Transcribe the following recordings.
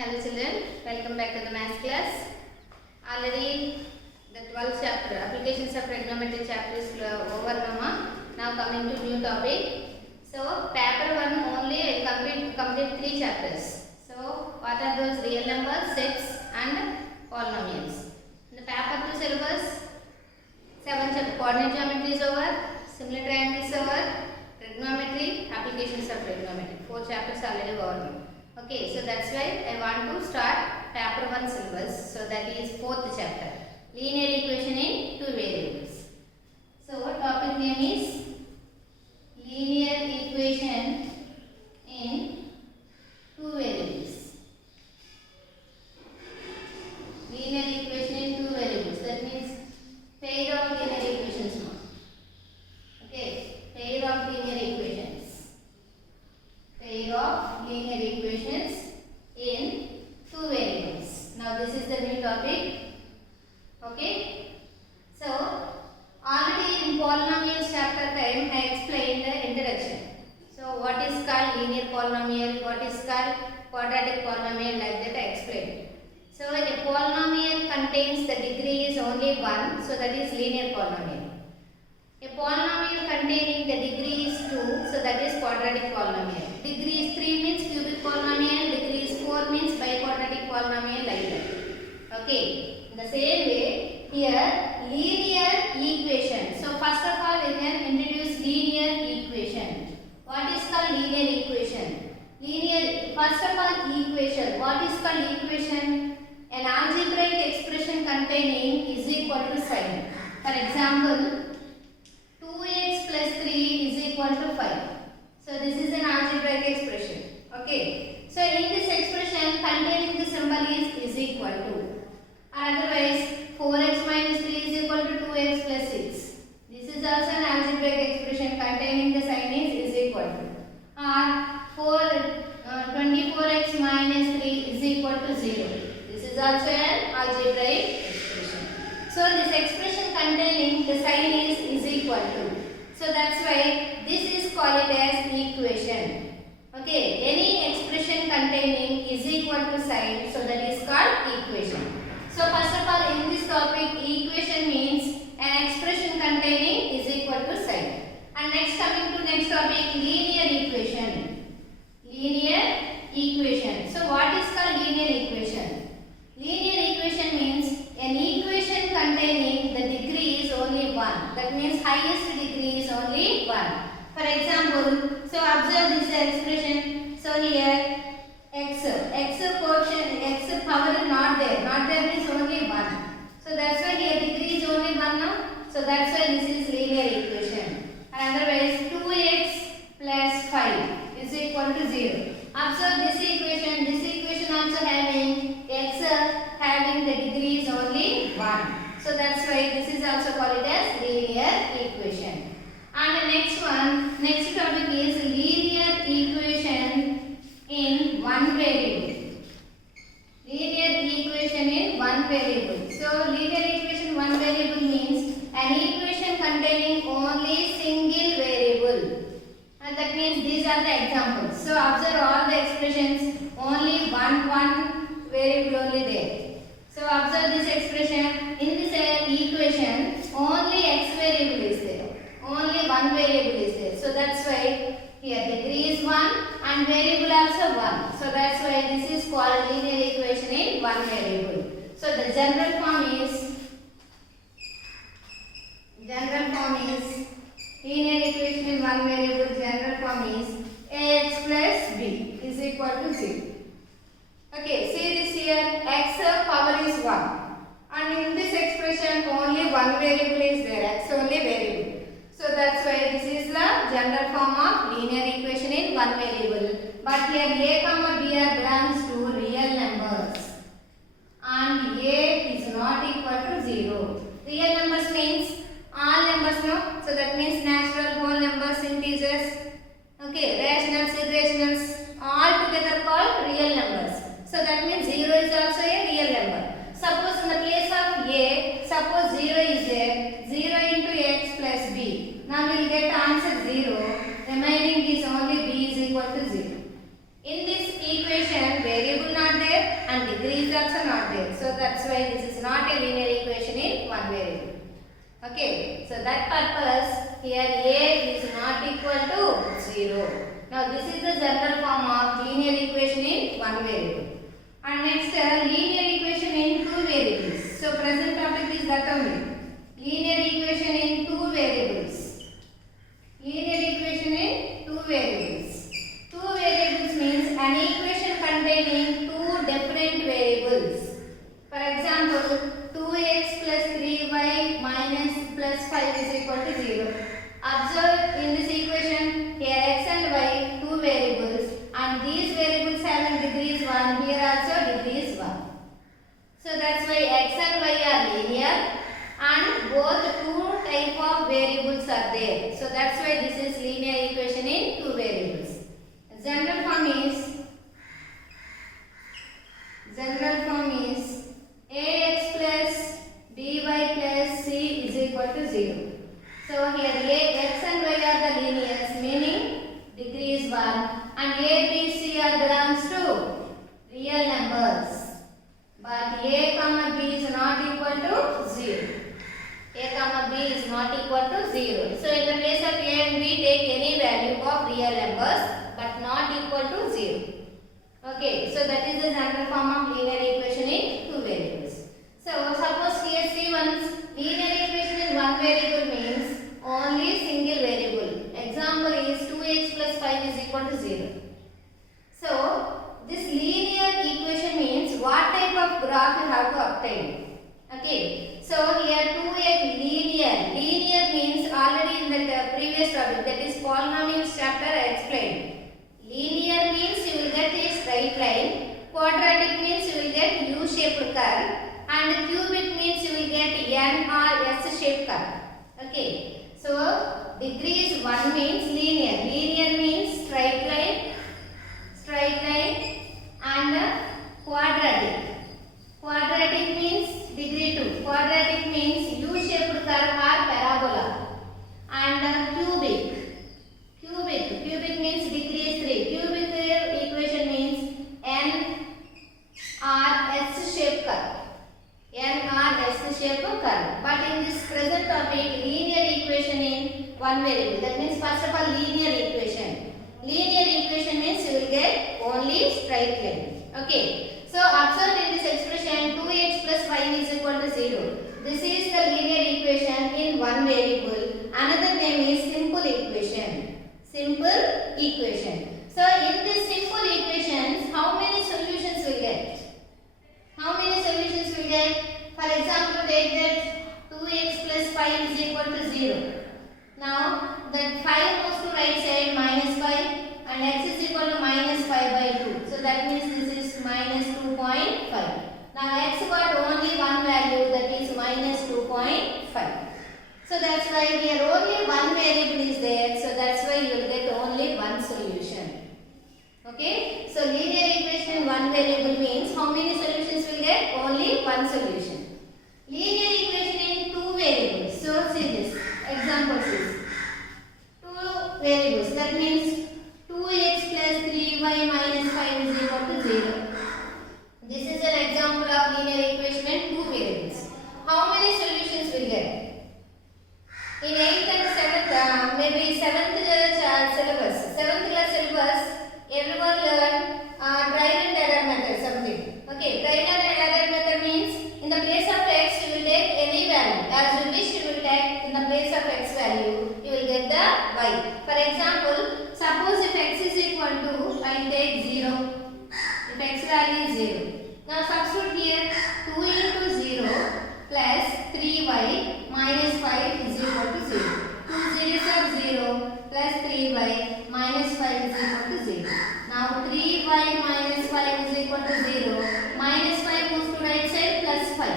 Hello children, welcome back to the maths class. Already the 12th chapter, applications of trigonometry chapter is over now coming to new topic. So paper 1 only complete 3 chapters. So what are those? Real numbers, sets and polynomials. In the paper 2 syllabus, 7 chapter coordinate geometry is over, similar triangles over, trigonometry, applications of trigonometry. 4 chapters already over. Okay, so that's why I want to start paper 1 syllabus. So that is 4th chapter, linear equation in 2 variables. So topic name is linear equation in 2 variables. Linear equation in 2 variables. That means pair of linear equations. Okay, pair of linear equations. Pair of linear equations in 2 variables. Now this is the new topic. Okay. So already in polynomials chapter time I explained the introduction. So what is called linear polynomial, what is called quadratic polynomial, like that I explained. So a polynomial contains the degree is only 1, so that is linear polynomial. A polynomial containing the degree is 2, so that is quadratic polynomial. Degree is 3 means cubic polynomial, degree is 4 means biquadratic polynomial, like that. Okay. In the same way, here linear equation. So first of all, we can introduce linear equation. What is called linear equation? Linear, first of all, equation. What is called equation? An algebraic expression containing is equal to sign. For example, 2x plus 3 is equal to 5. So this is an algebraic expression. Okay. So in this expression containing the symbol is equal to. Otherwise 4x minus 3 is equal to 2x plus 6. This is also an algebraic expression containing the sign is equal to. Or 24x minus 3 is equal to 0. This is also an algebraic expression. So this expression containing the sign is equal to. So that's why this is called as equation. Okay, any expression containing is equal to sign, so that is called equation. So first of all, in this topic, equation means an expression containing is equal to sign. And next, coming to next topic, linear equation. Linear equation. So what is called linear equation? Linear equation means an equation containing the degree is only 1. That means highest degree is only 1. For example, so observe this expression. So here x quotient, x power is not there. Not there means only 1. So that's why here degree is only 1 now. So that's why this is linear equation. And otherwise 2x plus 5 is equal to 0. Observe this equation. This equation also having x having the degree is only 1. So that's why this is also called as linear equation. And the next one, next topic is linear equation in 1 variable. Linear equation in 1 variable. So linear equation 1 variable means an equation containing only single variable. And that means these are the examples. So observe all the expressions, only one variable only there. So observe this expression. In this equation, only x variable is there. Only one variable is there. So that's why here degree is 1 and variable also 1. So that's why this is called linear equation in 1 variable. So the general form is linear equation in 1 variable. General form is ax plus b is equal to 0. Okay, see this here, x power is 1. And in this expression only one variable is there, x only variable. So that's why this is the general form of linear equation in 1 variable. But here a comma b are belongs to real numbers. And a is not equal to 0. Real numbers means all numbers, no? So that means natural, whole numbers, integers, okay, rationals, irrationals, all together called real numbers. So that means 0 is also a real number. Suppose in the place of a, suppose 0 is there, 0 into x plus b. Now we will get answer 0. Remaining is only b is equal to 0. In this equation, not there. So that's why this is not a linear equation in one variable. Okay, so that purpose here a is not equal to 0. Now this is the general form of linear equation in one variable. And next linear equation in two variables. So present topic is that only. Linear equation in two variables. Linear equation in two variables. Two variables means an equation containing two different variables. For example, 2x plus 3y minus plus 5 is equal to 0. Observe in this equation, here x and y, two variables, and these variables having degrees 1, here also degrees 1. So that's why x and y are linear, and both two type of variables are there. So that's why this is linear equation in two variables. General form is ax plus by plus c is equal to 0. So here x and y are the linears, meaning degree is 1, and a, b, c are belongs to real numbers. But a comma b is not equal to 0. A comma b is not equal to 0. So in the place of a and b, take any value of real numbers but not equal to 0. Okay, so that is the general form of linear equation in two variables. So suppose here C1's linear equation in one variable means only single variable. Example is 2x plus 5 is equal to 0. So this linear equation means what type of graph you have to obtain. Okay, so here 2x linear. Linear means already in the previous topic, that is polynomials chapter I explained. Linear means you will get a straight line, quadratic means you will get U-shaped curve, and cubic means you will get N or S-shaped curve. Okay, so degree is 1 means linear. Linear means straight line, and quadratic. Quadratic means degree 2. Quadratic means U-shaped curve or parabola. And cubic means degree 3. Cubic equation means N or S-shaped curve. N or S-shaped curve. But in this present topic, linear equation in one variable. That means first of all linear equation. Linear equation means you will get only straight line. Okay. So observe in this expression 2x plus 5 is equal to 0. This is the linear equation in one variable. Another name is simple equation. Simple equation. So in this simple equations, how many solutions will get? How many solutions will get? For example, take that 2x plus 5 is equal to 0. Now that 5 goes to right side minus 5 and x is equal to minus 5 by 2. So that means this is minus 2.5. Now x got only one value, that is minus 2.5. So that's why here only one variable is there. So that's why you will get only one solution. Okay. So linear equation one variable means how many solutions will get? Only one solution. Linear equation in two variables. So see this. Examples is two variables. That means 2x plus 3y minus 5 is equal to 0. This is an example of linear equation in two variables. How many solutions will get? In 8th and 7th, maybe 7th syllabus, 7th class syllabus, everyone learn trial and error method something. Okay, trial and error method means in the place of x you will take any value. As you wish you will take in the place of x value, you will get the y. For example, suppose if x is equal to, I take 0. If x value is 0. Now substitute here 2 into 0 plus 3y minus 5 is equal to 0. 2 zeros are 0 plus 3y minus 5 is equal to 0. Now 3y minus 5 is equal to 0. Minus 5 moves to right side plus 5.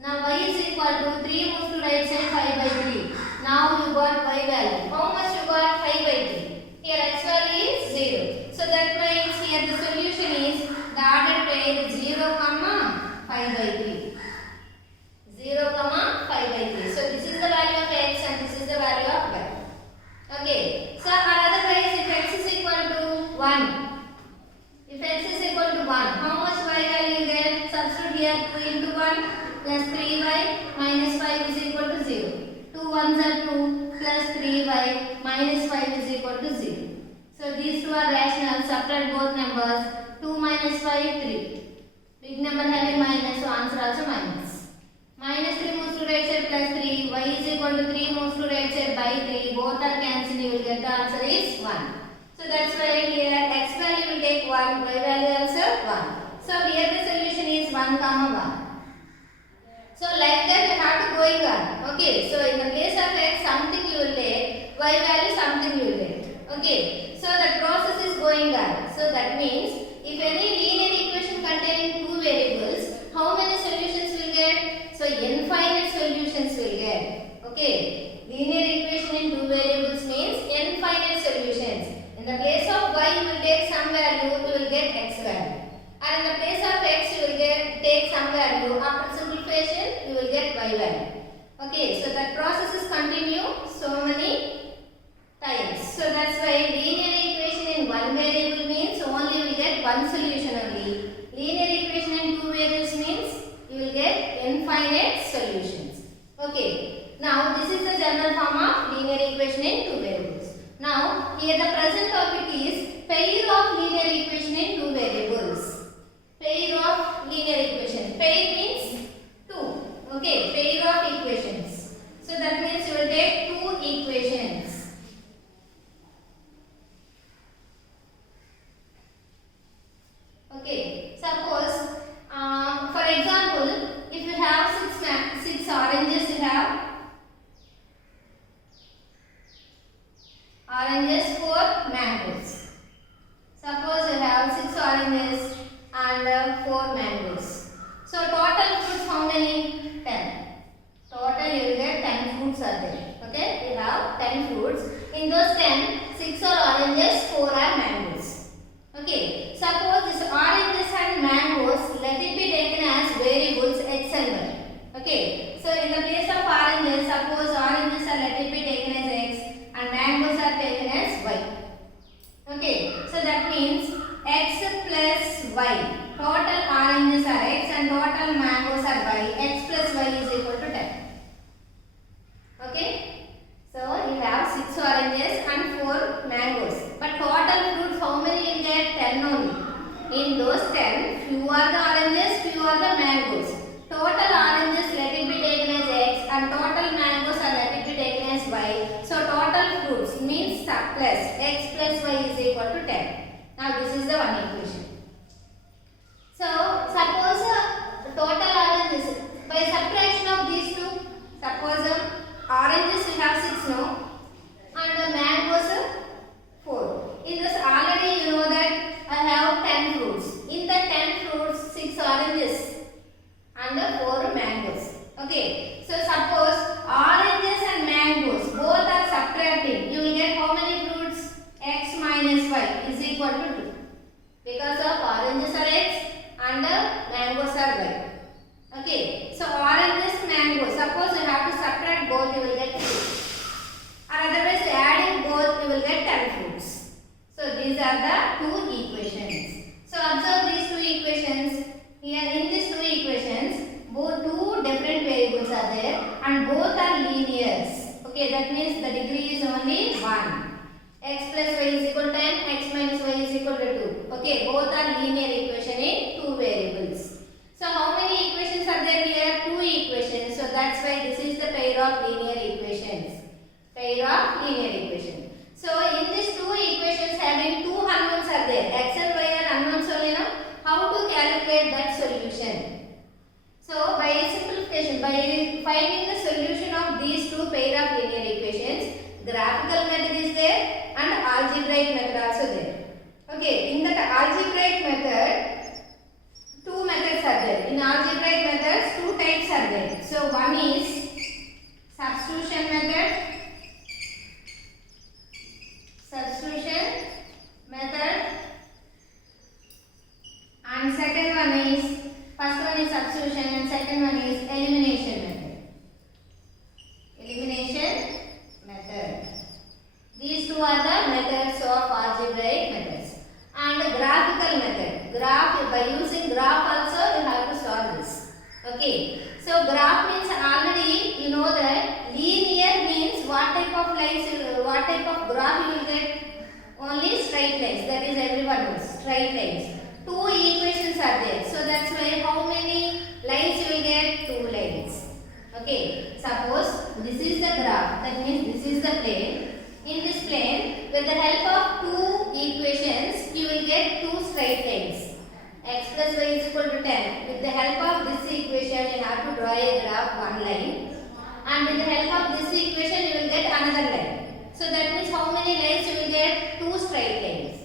Now y is equal to 3 moves to right side 5 by 3. Now you got y value. How much you got? 5 by 3. Here x value is 0. So that means here the solution is the ordered pair 0, 5 by 3. 0, 5 by 3. So this is the value of x and this is the value of y. Okay. So otherwise if x is equal to 1. If x is equal to 1, how much y value you get? Substitute are 2 into 1 plus 3y minus 5 is equal to 0. 2 ones are 2 plus 3y minus 5 is equal to 0. So these two are rational. Subtract both numbers. 2 minus 5 3. Big number having minus, so answer also minus. Minus 3 moves to right side plus 3. Y is equal to 3 moves to right side by 3. Both are cancelled. You will get the answer is 1. So that's why here x value will take 1, y value also 1. So here the solution is 1 comma 1. So like that we have to going on. Okay. So in the place of x something you will take, y value something you will take. Okay. So the process is going on. So that means if any linear equation containing two variables, how many solutions will get? So infinite solutions will get. Okay. Linear equation in two variables means infinite solutions. In the place of y you will take some value, you will get x value. And in the place of x you will take some value. After simplification you will get y value. Okay, so that process is continue so many times. So that's why linear equation in one variable means only you will get one solution only. Linear equation in two variables means you will get infinite solutions. Okay, now this is the general form of linear equation in two variables. Now here the present topic is pair of linear equation in two variables. Pair of linear equation. Pair means two. Okay, pair of equations. So that means you will take two equations. Okay, suppose for example, if you have six oranges, you have oranges, 4 mangoes. Suppose you have 6 oranges and 4 mangoes. So total fruits how many? 10. Total you will get 10 fruits are there. Okay, you have 10 fruits. In those 10, 6 are oranges, 4 are mangoes. Okay, suppose this oranges and mangoes, let it be taken as variables x and y. Okay, so in the place of oranges, suppose oranges are let it be taken as x and mangoes are taken as y. Okay, so that means x plus y. Total oranges are x and total mangoes are y. X plus y is equal to 10. Okay, so you have 6 oranges and 4 mangoes. But total fruits how many you get? 10 only. In those 10, few are the oranges, few are the mangoes. Total oranges let it be taken as x and total mangoes are let it be taken as y. So total fruits means plus x plus y is equal to 10. Now this is the one equation. So suppose total oranges by subtraction of these two. Suppose oranges you have 6 now and mangoes 4. In this already you know that I have 10 fruits. In the 10 fruits 6 oranges and 4 mangoes. Okay, so suppose oranges and mangoes both are subtracting. You will get how many fruits? X minus y is equal to 2. Because of oranges are x and mangoes are y. Okay, so oranges, mangoes. Suppose you have to subtract both, you will get 2. Or otherwise adding both, you will get 10 fruits. So these are the two equations. So observe these two equations. Here in these two equations, both two different variables are there and both are linears. Okay, that means the degree is only 1. X plus y is equal to 10, x minus y is equal to 2. Okay, both are linear equation in two variables. So how many equations are there here? Two equations. So that's why this is the pair of linear equations. Pair of linear equation. So in these two equations having two unknowns are there. X and y are unknowns only now. How to calculate that solution? So by simplification, by finding the solution of these two pair of linear equations, graphical method is there and algebraic method also there. Okay, in that algebraic method, two methods are there. In algebraic methods, two types are there. So one is substitution method. And second one is, first one is substitution and second one is elimination method. Elimination method. These two are the methods of algebraic methods. And graphical method. Graph, by using graph also you have to solve this. plus y is equal to 10. With the help of this equation, you have to draw a graph one line, and with the help of this equation, you will get another line. So that means how many lines you will get? Two straight lines.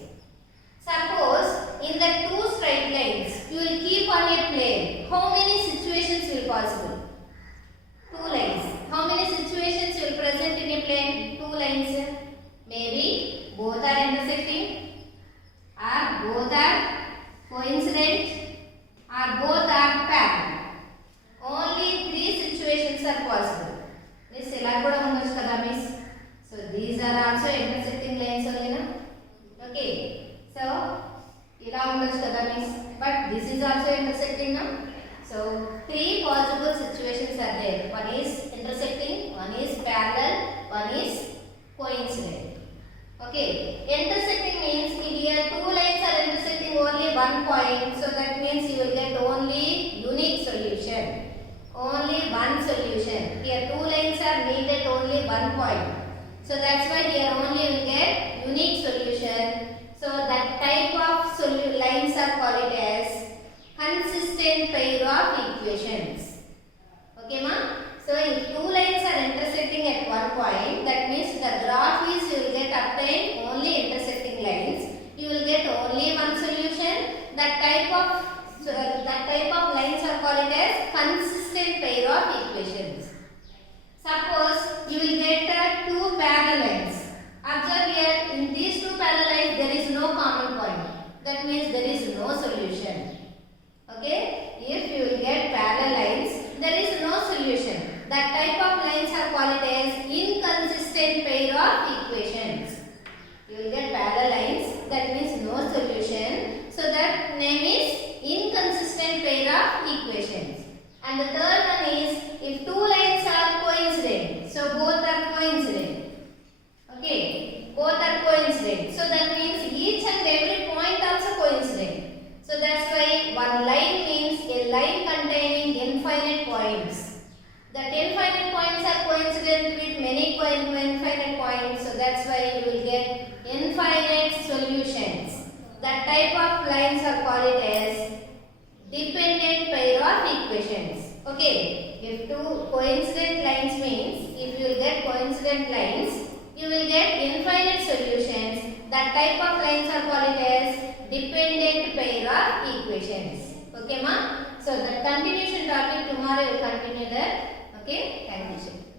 Suppose in the two straight lines, you will keep on a plane. How many situations will possible? Two lines. How many situations will present in a plane? Two lines. Maybe both are intersecting, or both are coincident, or both are parallel. Only three situations are possible. Miss, ela kuda undochu kada miss. So these are also intersecting lines only na. Okay. So ila undochu kada miss. But this is also intersecting na. So three possible situations are there. One is intersecting, one is parallel, one is coincident. Okay, intersecting means here two lines are intersecting only one point, so that means you will get only unique solution. Only one solution. Here two lines are needed only one point. So that's why here only you will get unique solution. So that type of lines are called as consistent pair of equations. Okay ma? So if two lines are intersecting at one point, that means the graph is you will get obtain only intersecting lines. You will get only one solution. That type of lines are called as consistent pair of equations. Suppose you will get two parallel lines. Observe here, in these two parallel lines there is no common point. That means there is no solution. Okay, if you will get parallel lines, there is no solution. That type of lines are called as inconsistent pair of equations. You will get parallel lines, that means no solution. So that name is inconsistent pair of equations. And the third one is if two lines are coincident. So both are coincident. Okay, both are coincident. So that means each and every point also coincident. So that's why one line means a line containing infinite points. That infinite points are coincident with many infinite points. So that's why you will get infinite solutions. That type of lines are called as dependent pair of equations. Okay, if two coincident lines means if you will get coincident lines, you will get infinite solutions. That type of lines are called as dependent pair of equations. Okay ma? So the continuation topic tomorrow will continue there. Okay, thank you.